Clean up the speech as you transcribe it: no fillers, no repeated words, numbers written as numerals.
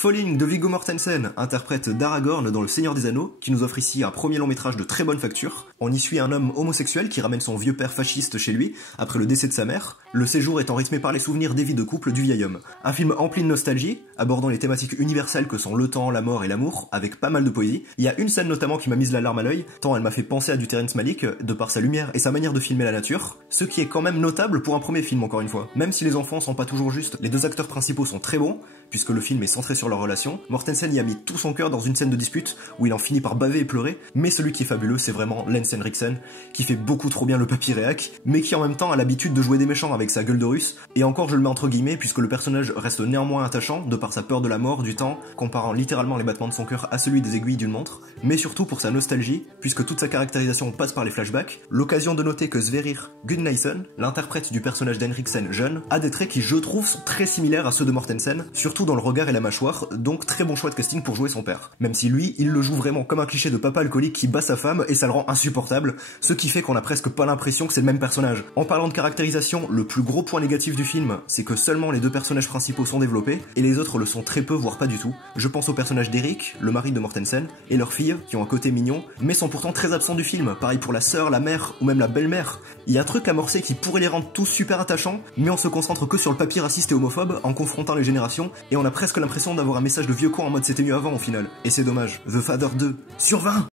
Falling de Viggo Mortensen interprète d'Aragorn dans Le Seigneur des Anneaux, qui nous offre ici un premier long métrage de très bonne facture. On y suit un homme homosexuel qui ramène son vieux père fasciste chez lui, après le décès de sa mère, le séjour étant rythmé par les souvenirs des vies de couple du vieil homme. Un film empli de nostalgie, abordant les thématiques universelles que sont le temps, la mort et l'amour, avec pas mal de poésie. Il y a une scène notamment qui m'a mise la larme à l'œil, tant elle m'a fait penser à du Terrence Malick, de par sa lumière et sa manière de filmer la nature, ce qui est quand même notable pour un premier film encore une fois. Même si les enfants sont pas toujours justes, les deux acteurs principaux sont très bons, puisque le film est centré sur leur relation. Mortensen y a mis tout son cœur dans une scène de dispute où il en finit par baver et pleurer, mais celui qui est fabuleux c'est vraiment Lance Henriksen, qui fait beaucoup trop bien le papy réac, mais qui en même temps a l'habitude de jouer des méchants avec sa gueule de russe, et encore je le mets entre guillemets puisque le personnage reste néanmoins attachant de par sa peur de la mort, du temps, comparant littéralement les battements de son cœur à celui des aiguilles d'une montre, mais surtout pour sa nostalgie, puisque toute sa caractérisation passe par les flashbacks, l'occasion de noter que Sverrir Gunnarsson, l'interprète du personnage d'Henriksen jeune, a des traits qui je trouve sont très similaires à ceux de Mortensen, surtout dans le regard et la mâchoire, donc très bon choix de casting pour jouer son père. Même si lui, il le joue vraiment comme un cliché de papa alcoolique qui bat sa femme et ça le rend insupportable, ce qui fait qu'on a presque pas l'impression que c'est le même personnage. En parlant de caractérisation, le plus gros point négatif du film, c'est que seulement les deux personnages principaux sont développés, et les autres le sont très peu, voire pas du tout. Je pense au personnage d'Eric, le mari de Mortensen, et leur fille, qui ont un côté mignon, mais sont pourtant très absents du film, pareil pour la sœur, la mère, ou même la belle-mère. Il y a un truc amorcé qui pourrait les rendre tous super attachants, mais on se concentre que sur le papy raciste et homophobe, en confrontant les générations, et on a presque l'impression d'avoir un message de vieux con en mode c'était mieux avant au final. Et c'est dommage. The Father 2 sur 20.